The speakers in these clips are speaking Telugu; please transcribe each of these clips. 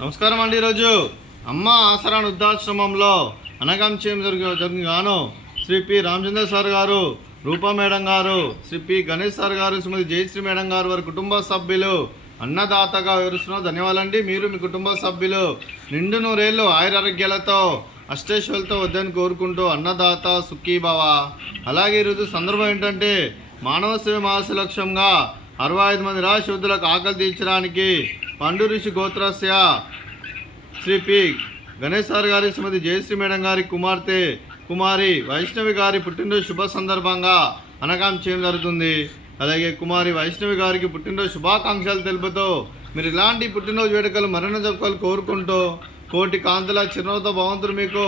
నమస్కారం అండి. ఈరోజు అమ్మ ఆసరా వృద్ధాశ్రమంలో అనగాంచేయం జరిగాను శ్రీ పి రామచంద్ర సార్ గారు, రూపా మేడం గారు, శ్రీ పి గణేష్ సార్ గారు, శ్రీమతి జయశ్రీ మేడం గారు, వారి కుటుంబ సభ్యులు అన్నదాతగా వివరిస్తున్నారు. ధన్యవాదాలండి. మీరు మీ కుటుంబ సభ్యులు నిండు నూరేళ్ళు ఆయురారోగ్యాలతో అష్టేశ్వరులతో వద్దని కోరుకుంటూ అన్నదాత సుఖీభవ. అలాగే ఈరోజు సందర్భం ఏంటంటే మానవ సేవ మహాశ లక్ష్యంగా 65 మంది రాశుద్ధులకు ఆకలి తీర్చడానికి పండు ఋషి గోత్రస్య శ్రీ పి గణేష్ సార్ గారి, శ్రీమతి జయశ్రీ మేడం గారి కుమార్తె కుమారి వైష్ణవి గారి పుట్టినరోజు శుభ సందర్భంగా అనగాంచేయం జరుగుతుంది. అలాగే కుమారి వైష్ణవి గారికి పుట్టినరోజు శుభాకాంక్షలు తెలుపుతూ మీరు ఇలాంటి పుట్టినరోజు వేడుకలు మరెన్నో జరుపుకోవాలి కోరుకుంటూ కోటి కాంతుల చిరునవ్వుతో భగవంతుడు మీకు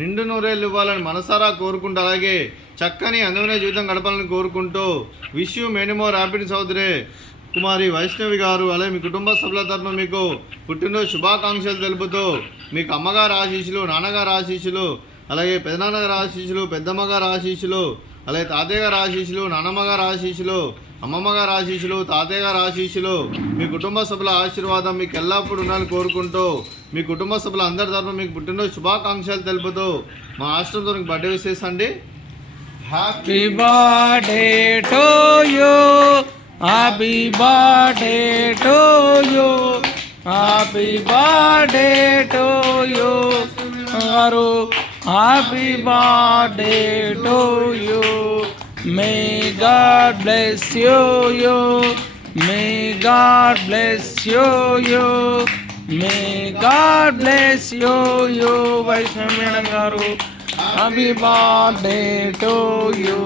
నిండు నూరేళ్ళు ఇవ్వాలని మనసారా కోరుకుంటూ అలాగే చక్కని అందమైన జీవితం గడపాలని కోరుకుంటూ wish you many more happiness అవుతురే కుమారి వైష్ణవి గారు. అలాగే మీ కుటుంబ సభ్యుల తరఫున మీకు పుట్టినరోజు శుభాకాంక్షలు తెలుపుతూ మీకు అమ్మగారు ఆశీస్సులు, నాన్నగారు ఆశీస్సులు, అలాగే పెదనాన్నగారు ఆశీస్సులు, పెద్దమ్మగారు ఆశీస్సులు, అలాగే తాతయ్య గారు ఆశీస్సులు, నాన్నమ్మగారు ఆశీస్సులు, అమ్మమ్మగారు ఆశీస్సులు, తాతయ్య గారు ఆశీస్సులు, మీ కుటుంబ సభ్యుల ఆశీర్వాదం మీకు ఎల్లప్పుడూ ఉండాలని కోరుకుంటూ మీ కుటుంబ సభ్యుల అందరి తరఫున మీకు పుట్టినరోజు శుభాకాంక్షలు తెలుపుతూ మా ఆశ్రమంతో మీకు బర్త్డే విషెస్ అండి. Happy birthday to you, happy birthday to you, happy birthday to you garu, happy birthday to you. May God bless you, May God bless you, May God bless you, Vaishnavi Madam garu. Happy birthday to you.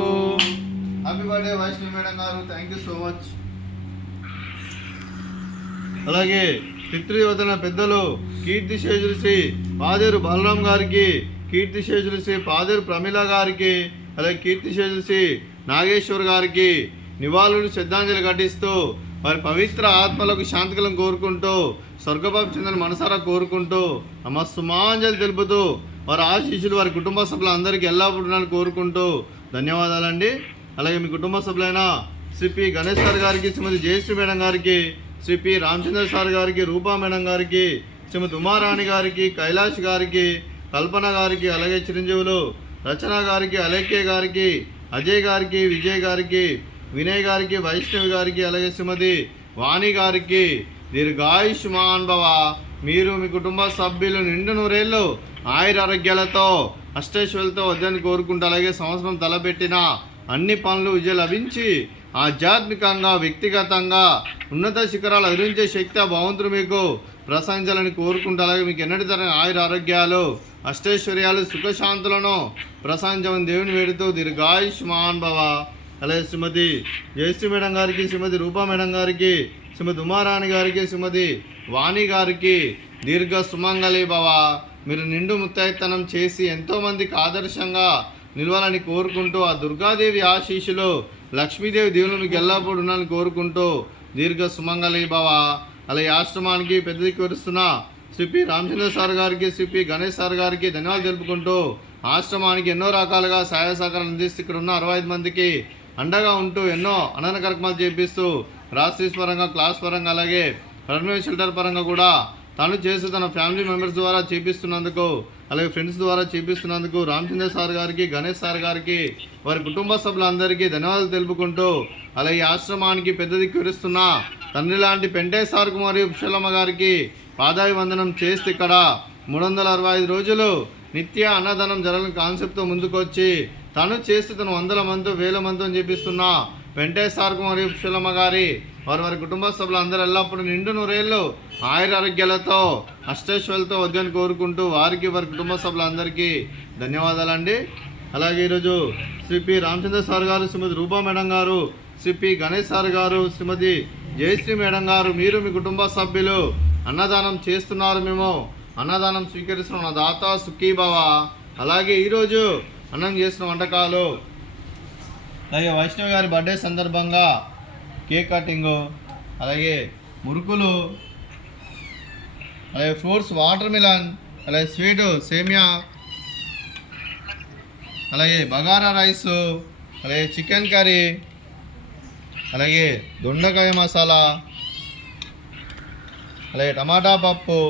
Happy birthday Vaishnavi Madam garu. Thank you so much. అలాగే పితృదేవతల పెద్దలు కీర్తిశేషులు శ్రీ పాదేరు బలరాం గారికి, కీర్తిశేషులు శ్రీ పాదేరు ప్రమీల గారికి, అలాగే కీర్తిశేషులు శ్రీ నాగేశ్వర్ గారికి నివాళులు శ్రద్ధాంజలి ఘటిస్తూ వారి పవిత్ర ఆత్మలకు శాంతికలం కోరుకుంటూ స్వర్గపాప చెందిన మనసారా కోరుకుంటూ నమస్సుమాంజలి తెలుపుతూ వారి ఆశీస్సులు వారి కుటుంబ సభ్యులందరికీ ఎల్లప్పుడూ కోరుకుంటూ ధన్యవాదాలండి. అలాగే మీ కుటుంబ సభ్యులైన శ్రీ పి గణేష్ సార్ గారికి, శ్రీమతి జయశ్రీ మేడం గారికి, శ్రీ పి రామచంద్ర సార్ గారికి, రూపా మేడం గారికి, శ్రీమతి ఉమారాణి గారికి, కైలాష్ గారికి, కల్పన గారికి, అలాగే చిరంజీవులు రచన గారికి, అలేఖ్య గారికి, అజయ్ గారికి, విజయ్ గారికి, వినయ్ గారికి, వైష్ణవి గారికి, అలాగే శ్రీమతి వాణి గారికి దీర్ఘాయుష్మాన్ భవ. మీరు మీ కుటుంబ సభ్యులు నిండు నూరేళ్ళు ఆయురారోగ్యాలతో అష్టైశ్వర్యాలతో వద్దని కోరుకుంటూ అలాగే సంవత్సరం తలపెట్టిన అన్ని పనులు విజయం లభించి ఆధ్యాత్మికంగా వ్యక్తిగతంగా ఉన్నత శిఖరాలు అధిరించే శక్తి ఆ భగవంతుడు మీకు ప్రసాదించాలని కోరుకుంటూ అలాగే మీకు ఎన్నటి తరగని ఆయురారోగ్యాలు అష్టైశ్వర్యాలు సుఖశాంతులను ప్రసాదించమని దేవుని వేడుతూ దీర్ఘాయుష్మాన్ భవ. అలాగే శ్రీమతి జయశ్రీ మేడం గారికి, శ్రీమతి రూపా మేడం గారికి, శ్రీమతి ఉమారాణి గారికి, శ్రీమతి వాణి గారికి దీర్ఘ సుమంగళి భవ. మీరు నిండు ముత్తైతనం చేసి ఎంతోమందికి ఆదర్శంగా నిలవాలని కోరుకుంటూ ఆ దుర్గాదేవి ఆశీస్సులు, లక్ష్మీదేవి దేవుని మీకు ఎల్లప్పుడూ ఉండాలని కోరుకుంటూ దీర్ఘ సుమంగళి భవ. అలాగే ఆశ్రమానికి పెద్ద దిక్కు వరుస్తున్న శ్రీ పి రామచంద్ర సార్ గారికి, శ్రీ పి గణేష్ సార్ గారికి ధన్యవాదాలు తెలుపుకుంటూ ఆశ్రమానికి ఎన్నో రకాలుగా సహాయ సహకారాలు అందిస్తూ ఇక్కడ ఉన్న 65 మందికి అండగా ఉంటూ ఎన్నో అన్నదాన కార్యక్రమాలు చేపిస్తూ గ్రాసరీస్ పరంగా, క్లాస్ పరంగా, అలాగే పర్మనెంట్ షెల్టర్ పరంగా కూడా తను చేస్తూ తన ఫ్యామిలీ మెంబర్స్ ద్వారా చేపిస్తున్నందుకు, అలాగే ఫ్రెండ్స్ ద్వారా చేపిస్తున్నందుకు రామచంద్ర సార్ గారికి, గణేష్ సార్ గారికి, వారి కుటుంబ సభ్యులందరికీ ధన్యవాదాలు తెలుపుకుంటూ అలాగే ఆశ్రమానికి పెద్ద దిక్కు విరుస్తున్న తండ్రి లాంటి పెంటే సార్కు మరియు పుష్పలమ్మ గారికి పాదాభివందనం చేస్తే ఇక్కడ 365 రోజులు నిత్య అన్నదానం జరగని కాన్సెప్ట్తో ముందుకొచ్చి తను చేస్తూ తను 100 మందితో 1000 మందితో చేపిస్తున్న పెంటే సార్కు మరియు పుష్పలమ్మ గారి వారి కుటుంబ సభ్యులందరూ ఎల్లప్పుడూ నిండు నూరేళ్ళు ఆయురారోగ్యాలతో అష్టైశ్వర్యాలతో వద్దని కోరుకుంటూ వారికి వారి కుటుంబ సభ్యులందరికీ ధన్యవాదాలండి. అలాగే ఈరోజు శ్రీ పి రామచంద్ర సార్ గారు, శ్రీమతి రూపా మేడం గారు, శ్రీ పి గణేష్ సార్ గారు, శ్రీమతి జయశ్రీ మేడం గారు మీరు మీ కుటుంబ సభ్యులు అన్నదానం చేస్తున్నారు. మేము అన్నదానం స్వీకరిస్తున్న దాత సుఖీభవ. అలాగే ఈరోజు అన్నం చేసిన వంటకాలు, అలాగే వైష్ణవి గారి బర్త్డే సందర్భంగా కేక్ కటింగు, అలాగే మురుకులు, అలాగే ఫ్రూట్స్ వాటర్ మిలన్, అలాగే స్వీటు సేమియా, అలాగే బగారా రైసు, అలాగే చికెన్ కర్రీ, అలాగే దొండకాయ మసాలా, అలాగే టమాటా పప్పు,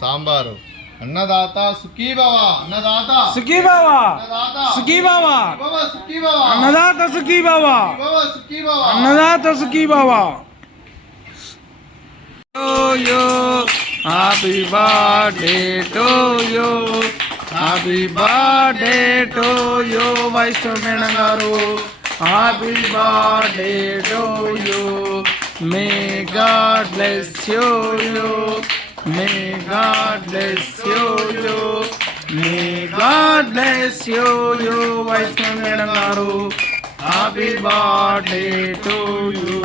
సాంబారు. అన్నదాత సుఖీభవ. అన్నదాత సుఖీభవ. అన్నదాత సుఖీభవ. సుఖీభవ. అన్నదాత సుఖీభవ. సుఖీభవ. అన్నదాత సుఖీభవ. Yo happy birthday to you. Happy birthday to you Vaishnav madam garu. Happy birthday to you. May God bless you. May God bless you. May God bless you Vaishnav madam garu. Happy birthday to you.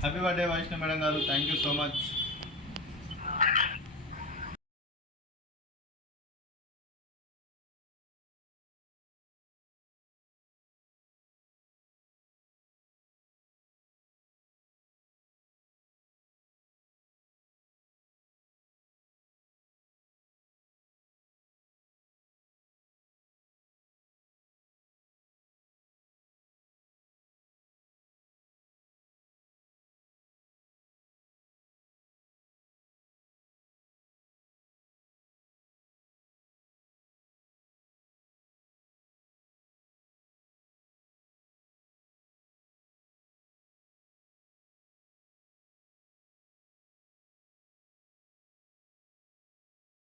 Happy birthday Vaishnav madam garu. Thank you so much.